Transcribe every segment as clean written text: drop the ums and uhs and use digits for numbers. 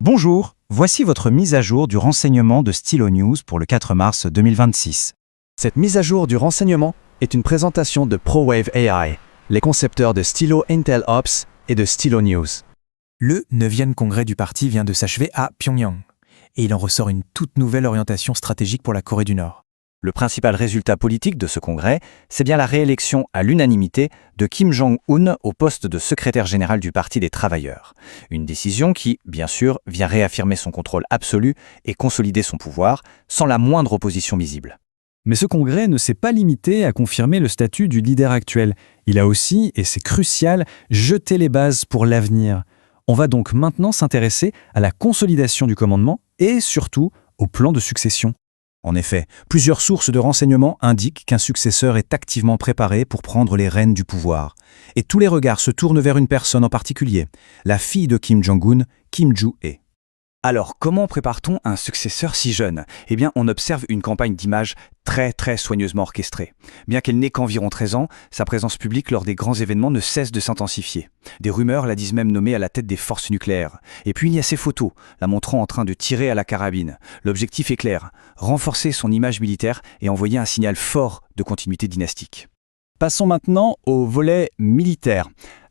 Bonjour, voici votre mise à jour du renseignement de Stylo News pour le 4 mars 2026. Cette mise à jour du renseignement est une présentation de ProWave AI, les concepteurs de Stylo Intel Ops et de Stylo News. Le 9e congrès du parti vient de s'achever à Pyongyang, et il en ressort une toute nouvelle orientation stratégique pour la Corée du Nord. Le principal résultat politique de ce congrès, c'est bien la réélection à l'unanimité de Kim Jong-un au poste de secrétaire général du Parti des travailleurs. Une décision qui, bien sûr, vient réaffirmer son contrôle absolu et consolider son pouvoir, sans la moindre opposition visible. Mais ce congrès ne s'est pas limité à confirmer le statut du leader actuel. Il a aussi, et c'est crucial, jeté les bases pour l'avenir. On va donc maintenant s'intéresser à la consolidation du commandement et surtout au plan de succession. En effet, plusieurs sources de renseignements indiquent qu'un successeur est activement préparé pour prendre les rênes du pouvoir. Et tous les regards se tournent vers une personne en particulier, la fille de Kim Jong-un, Kim Joo-hae. Alors, comment prépare-t-on un successeur si jeune ? Eh bien, on observe une campagne d'image très soigneusement orchestrée. Bien qu'elle n'ait qu'environ 13 ans, sa présence publique lors des grands événements ne cesse de s'intensifier. Des rumeurs la disent même nommée à la tête des forces nucléaires. Et puis il y a ces photos, la montrant en train de tirer à la carabine. L'objectif est clair, renforcer son image militaire et envoyer un signal fort de continuité dynastique. Passons maintenant au volet militaire.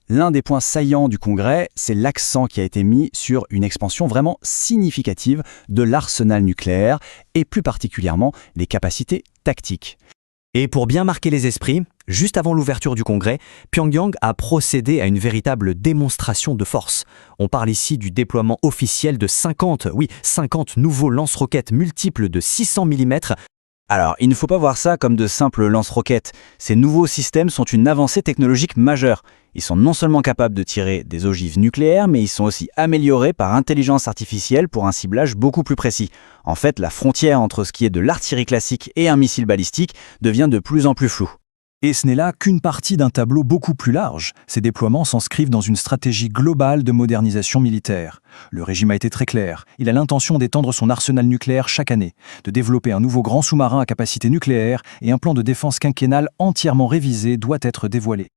L'un des points saillants du Congrès, c'est l'accent qui a été mis sur une expansion vraiment significative de l'arsenal nucléaire et plus particulièrement les capacités tactiques. Et pour bien marquer les esprits, juste avant l'ouverture du Congrès, Pyongyang a procédé à une véritable démonstration de force. On parle ici du déploiement officiel de 50 nouveaux lance-roquettes multiples de 600 mm. Alors, il ne faut pas voir ça comme de simples lance-roquettes. Ces nouveaux systèmes sont une avancée technologique majeure. Ils sont non seulement capables de tirer des ogives nucléaires, mais ils sont aussi améliorés par intelligence artificielle pour un ciblage beaucoup plus précis. En fait, la frontière entre ce qui est de l'artillerie classique et un missile balistique devient de plus en plus floue. Et ce n'est là qu'une partie d'un tableau beaucoup plus large. Ces déploiements s'inscrivent dans une stratégie globale de modernisation militaire. Le régime a été très clair. Il a l'intention d'étendre son arsenal nucléaire chaque année, de développer un nouveau grand sous-marin à capacité nucléaire et un plan de défense quinquennal entièrement révisé doit être dévoilé.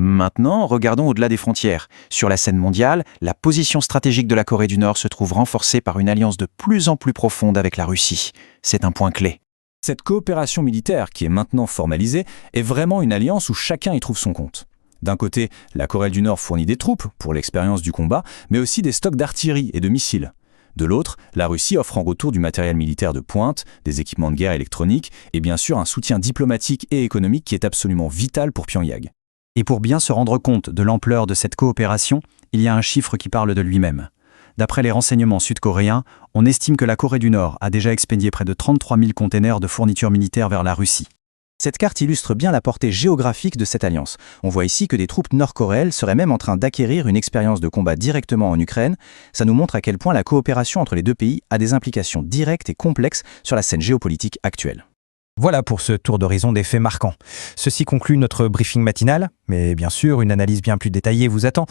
Maintenant, regardons au-delà des frontières. Sur la scène mondiale, la position stratégique de la Corée du Nord se trouve renforcée par une alliance de plus en plus profonde avec la Russie. C'est un point clé. Cette coopération militaire, qui est maintenant formalisée, est vraiment une alliance où chacun y trouve son compte. D'un côté, la Corée du Nord fournit des troupes pour l'expérience du combat, mais aussi des stocks d'artillerie et de missiles. De l'autre, la Russie offre en retour du matériel militaire de pointe, des équipements de guerre électroniques et bien sûr un soutien diplomatique et économique qui est absolument vital pour Pyongyang. Et pour bien se rendre compte de l'ampleur de cette coopération, il y a un chiffre qui parle de lui-même. D'après les renseignements sud-coréens, on estime que la Corée du Nord a déjà expédié près de 33 000 containers de fournitures militaires vers la Russie. Cette carte illustre bien la portée géographique de cette alliance. On voit ici que des troupes nord-coréennes seraient même en train d'acquérir une expérience de combat directement en Ukraine. Ça nous montre à quel point la coopération entre les deux pays a des implications directes et complexes sur la scène géopolitique actuelle. Voilà pour ce tour d'horizon des faits marquants. Ceci conclut notre briefing matinal, mais bien sûr, une analyse bien plus détaillée vous attend.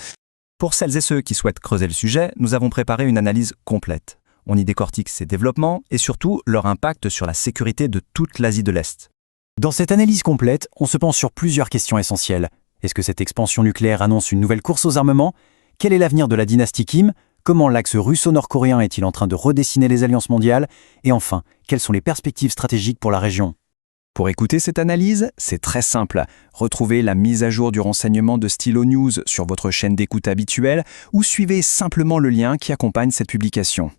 Pour celles et ceux qui souhaitent creuser le sujet, nous avons préparé une analyse complète. On y décortique ces développements et surtout leur impact sur la sécurité de toute l'Asie de l'Est. Dans cette analyse complète, on se penche sur plusieurs questions essentielles. Est-ce que cette expansion nucléaire annonce une nouvelle course aux armements ? Quel est l'avenir de la dynastie Kim ? Comment l'axe russo-nord-coréen est-il en train de redessiner les alliances mondiales ? Et enfin, quelles sont les perspectives stratégiques pour la région ? Pour écouter cette analyse, c'est très simple. Retrouvez la mise à jour du renseignement de Stylo News sur votre chaîne d'écoute habituelle ou suivez simplement le lien qui accompagne cette publication.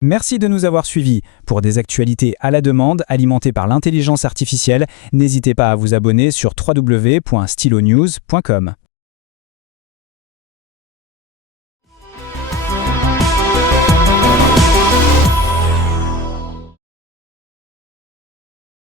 Merci de nous avoir suivis. Pour des actualités à la demande alimentées par l'intelligence artificielle, n'hésitez pas à vous abonner sur www.stylonews.com.